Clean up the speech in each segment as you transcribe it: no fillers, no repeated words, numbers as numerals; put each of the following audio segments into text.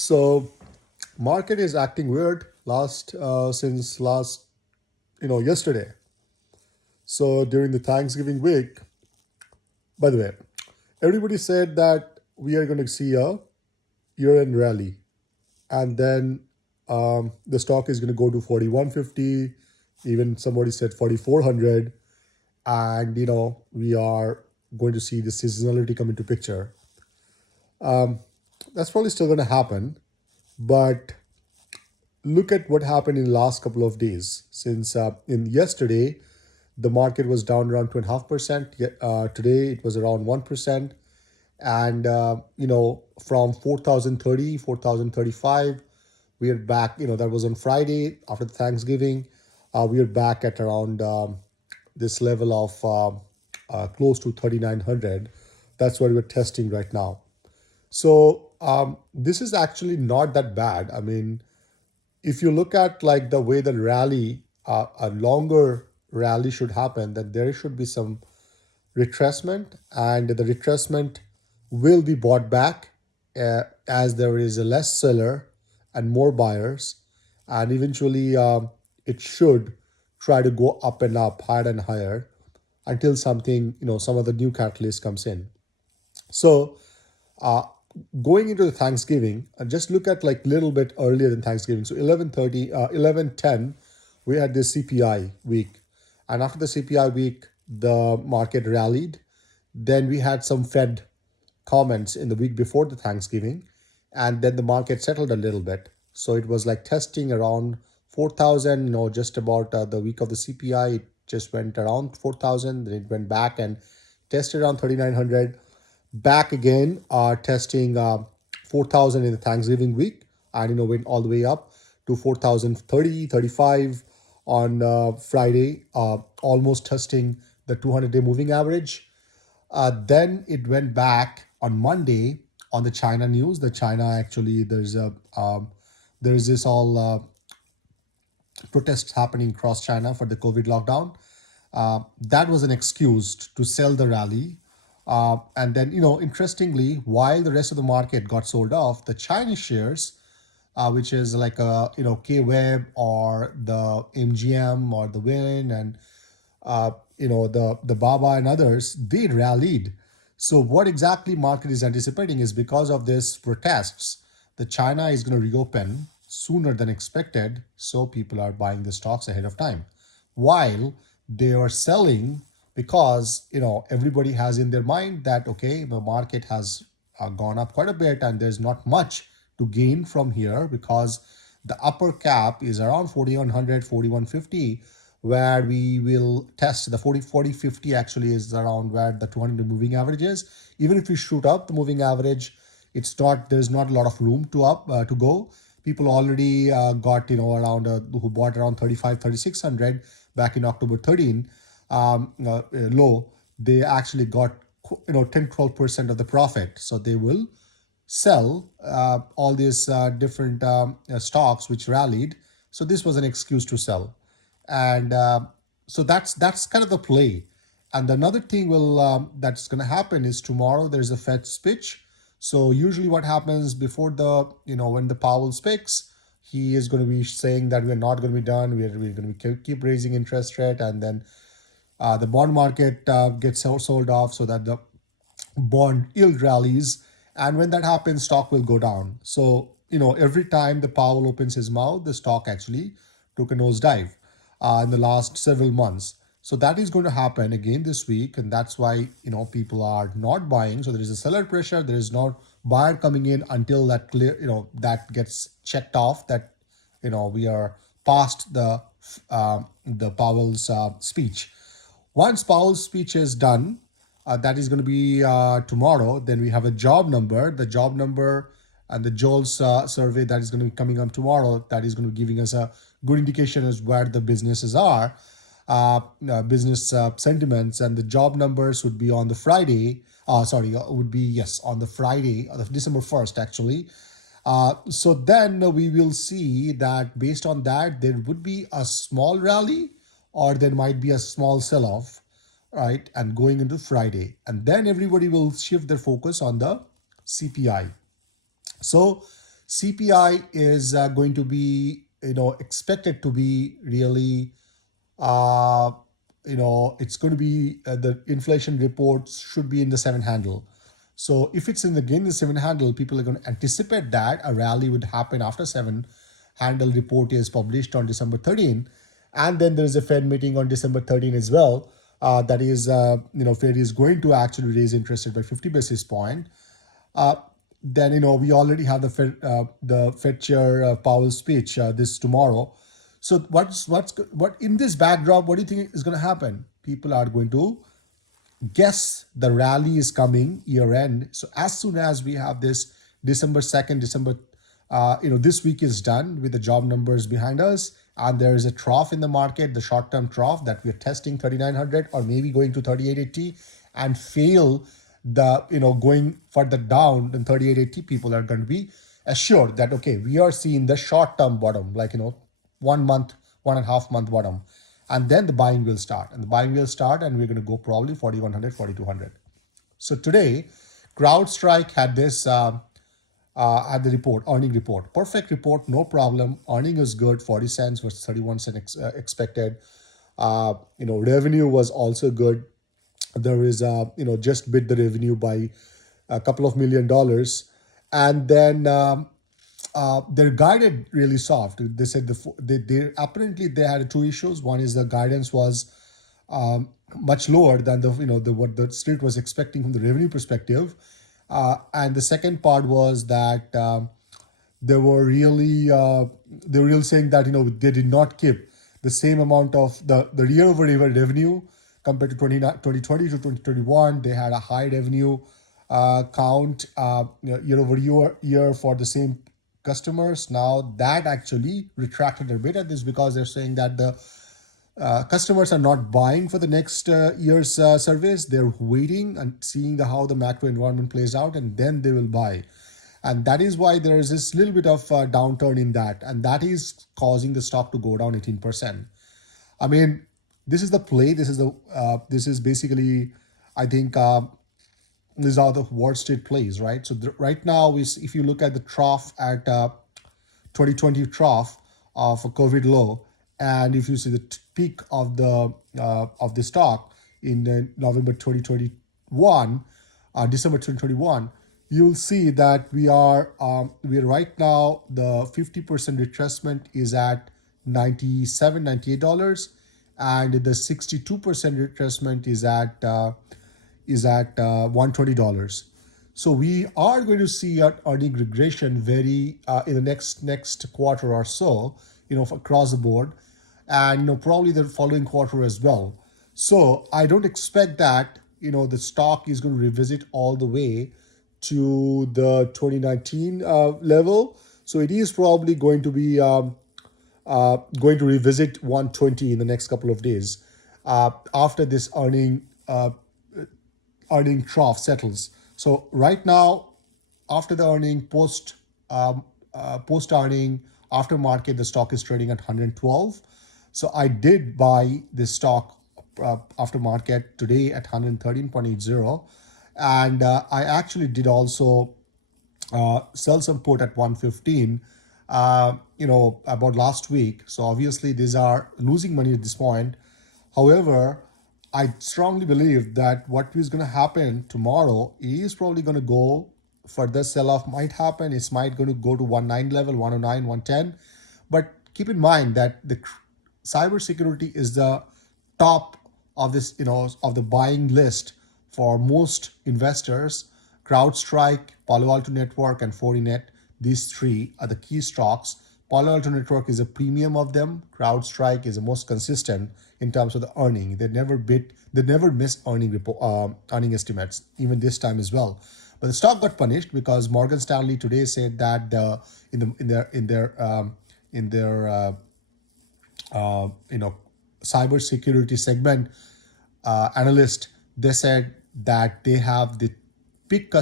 So market is acting weird since last yesterday. So during the Thanksgiving week, by the way, everybody said that we are going to see a year-end rally, and then the stock is going to go to 4150. Even somebody said 4400, and we are going to see the seasonality come into picture. That's probably still going to happen, but look at what happened in the last couple of days. Since in yesterday, the market was down around 2.5%. Today it was around 1%, and from 4,030, 4,035, we are back. That was on Friday after Thanksgiving. We are back at around this level of close to 3,900. That's what we're testing right now. So this is actually not that bad. I mean, if you look at like the way the rally, a longer rally should happen, then there should be some retracement, and the retracement will be bought back as there is a less seller and more buyers, and eventually it should try to go up and up, higher and higher, until something, some of the new catalyst comes in. So uh, going into the Thanksgiving, just look at like little bit earlier than Thanksgiving. So 11:30, 11:10, we had this CPI week, and after the CPI week, the market rallied. Then we had some Fed comments in the week before the Thanksgiving, and then the market settled a little bit. So it was like testing around 4,000. Just about the week of the CPI, it just went around 4,000. Then it went back and tested around 3,900, back again, testing 4,000 in the Thanksgiving week, and went all the way up to 4,030, 35 on Friday, almost testing the 200-day moving average. Then it went back on Monday on the China news. The China, actually, there's this all protests happening across China for the COVID lockdown. That was an excuse to sell the rally. And then, interestingly, while the rest of the market got sold off, the Chinese shares, which is like KWeb or the MGM or the Win and the Baba and others, they rallied. So what exactly market is anticipating is because of this protests, the China is going to reopen sooner than expected. So people are buying the stocks ahead of time, while they are selling because everybody has in their mind that okay, the market has gone up quite a bit and there's not much to gain from here, because the upper cap is around 4,100, 4,150, where we will test the 40, 50 actually is around where the 200 moving average is. Even if we shoot up the moving average, there's not a lot of room to go. People already got around who bought around 35, 3,600 back in October 13 low. They actually got 10, 12% of the profit. So they will sell all these different stocks which rallied. So this was an excuse to sell, and so that's kind of the play. And another thing that's going to happen is tomorrow there's a Fed speech. So usually what happens before the when the Powell speaks, he is going to be saying that we're not going to be done. We're going to keep raising interest rate, and then the bond market gets sold off so that the bond yield rallies, and when that happens, stock will go down. So every time the Powell opens his mouth, the stock actually took a nosedive in the last several months. So that is going to happen again this week, and that's why people are not buying. So there is a seller pressure. There is no buyer coming in until that clear that gets checked off, that we are past the Powell's speech. Once Powell's speech is done, that is going to be tomorrow. Then we have a job number. The job number and the JOLTS survey that is going to be coming up tomorrow. That is going to be giving us a good indication as where the businesses are, business sentiments, and the job numbers would be on the Friday. Would be yes on the Friday, December 1st actually. So then we will see that based on that there would be a small rally, or there might be a small sell-off, right? And going into Friday, and then everybody will shift their focus on the CPI. So CPI is going to be, expected to be really, uh, it's going to be the inflation reports should be in the seven handle. So if it's again the seven handle, people are going to anticipate that a rally would happen after seven handle report is published on December 13. And then there is a Fed meeting on December 13 as well. That is, Fed is going to actually raise interest rate by 50 basis point. Uh, then we already have the Fed Chair Powell's speech this tomorrow. So what in this backdrop? What do you think is going to happen? People are going to guess the rally is coming year end. So as soon as we have this December 2nd, this week is done with the job numbers behind us, and there is a trough in the market, the short term trough that we're testing 3,900 or maybe going to 3,880 and fail going further down than 3,880, people are going to be assured that, okay, we are seeing the short term bottom, like, 1 month, 1.5 month bottom. And then the buying will start. And the buying will start, and we're going to go probably 4,100, 4,200. So today, CrowdStrike had this at the report, earning report. Perfect report, no problem. Earning is good, 40 cents versus 31 cents expected. Revenue was also good. There is, just bit the revenue by a couple of $1 million. And then they're guided really soft. They said they apparently they had two issues. One is the guidance was much lower than what the street was expecting from the revenue perspective, and the second part was that they were really saying that they did not keep the same amount of the year over year revenue compared to 2020 to 2021. They had a high revenue count year over year for the same customers. Now that actually retracted a bit, and this is because they're saying that the customers are not buying for the next year's service. They're waiting and seeing how the macro environment plays out, and then they will buy. And that is why there is this little bit of downturn in that, and that is causing the stock to go down 18%. I mean, this is the play. This is basically, I think, these are the Wall Street plays, right? So right now, if you look at the trough at 2020 trough of a COVID low, and if you see the peak of the stock in November 2021, December 2021, you'll see that we are right now, the 50% retracement is at $97, $98, and the 62% retracement is at $120. So we are going to see an earning regression very in the next quarter or so, across the board, and probably the following quarter as well. So I don't expect that the stock is going to revisit all the way to the 2019 level. So it is probably going to be going to revisit 120 in the next couple of days after this earning trough settles. So right now, after the earning, post earning, after market, the stock is trading at 112. So I did buy this stock after market today at 113.80, and I actually did also sell some put at 115. About last week. So obviously these are losing money at this point. However, I strongly believe that what is going to happen tomorrow is probably going to go further sell-off might happen. It's might going to go to 109 level, 109, 110. But keep in mind that the cybersecurity is the top of this, of the buying list for most investors. CrowdStrike, Palo Alto Network, and Fortinet, these three are the key stocks. Palo Alto Network is a premium of them. CrowdStrike is the most consistent in terms of the earning. They never miss earning estimates, even this time as well. But the stock got punished because Morgan Stanley today said that in their cybersecurity segment analyst, they said that they have the peak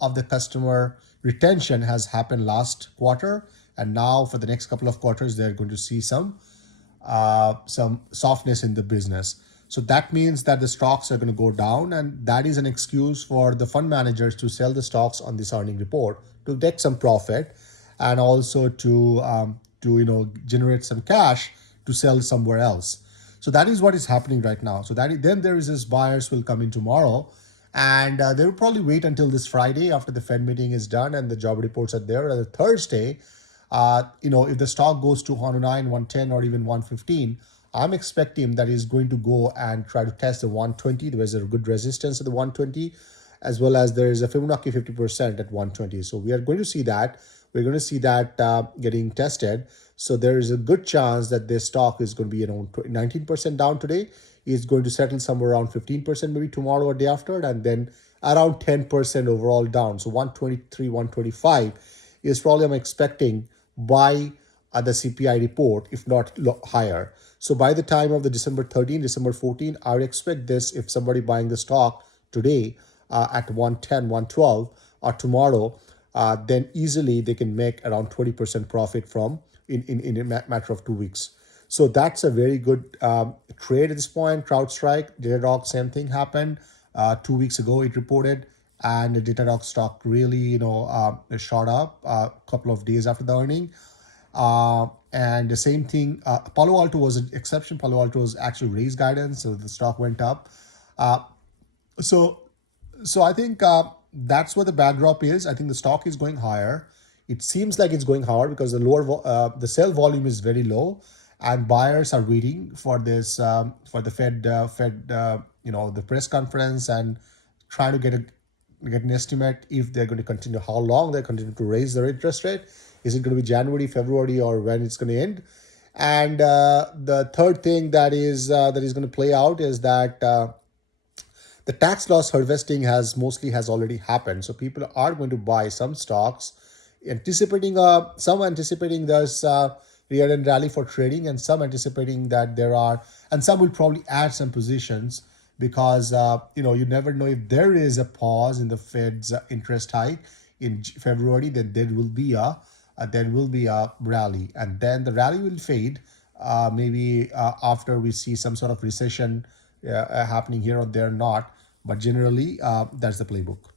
of the customer retention has happened last quarter, and now for the next couple of quarters they're going to see some softness in the business. So that means that the stocks are going to go down, and that is an excuse for the fund managers to sell the stocks on this earning report to take some profit, and also to generate some cash to sell somewhere else. So that is what is happening right now. So then there is this buyers will come in tomorrow, and they will probably wait until this Friday after the Fed meeting is done and the job reports are there, or the Thursday. If the stock goes to 109, 110, or even 115, I'm expecting that he's going to go and try to test the 120. There is a good resistance at the 120, as well as there is a Fibonacci 50% at 120. So we are going to see that. We're going to see that getting tested. So there is a good chance that this stock is going to be around 19% down today. It's going to settle somewhere around 15% maybe tomorrow or day after, and then around 10% overall down. So 123, 125 is probably I'm expecting by the CPI report, if not higher. So by the time of the December 13, December 14, I would expect this, if somebody buying the stock today at 110, 112, or tomorrow, then easily they can make around 20% profit from in a matter of 2 weeks. So that's a very good trade at this point. CrowdStrike, Datadog, same thing happened 2 weeks ago. It reported, and the Datadog stock really, shot up a couple of days after the earning. And the same thing, Palo Alto was an exception. Palo Alto was actually raised guidance, so the stock went up. Uh, so so I think that's what the backdrop is. I think the stock is going higher. It seems like it's going higher because the sell volume is very low, and buyers are waiting for this for the Fed the press conference, and trying to get an estimate if they're going to continue, how long they continue to raise their interest rate. Is it going to be January, February, or when it's going to end? And the third thing that is going to play out is that the tax loss harvesting has already happened. So people are going to buy some stocks, anticipating some anticipating there's real and rally for trading, and some anticipating that there are, and some will probably add some positions because you never know, if there is a pause in the Fed's interest hike in February, then there will be a rally, and then the rally will fade maybe after we see some sort of recession happening here or there, not. But generally, that's the playbook.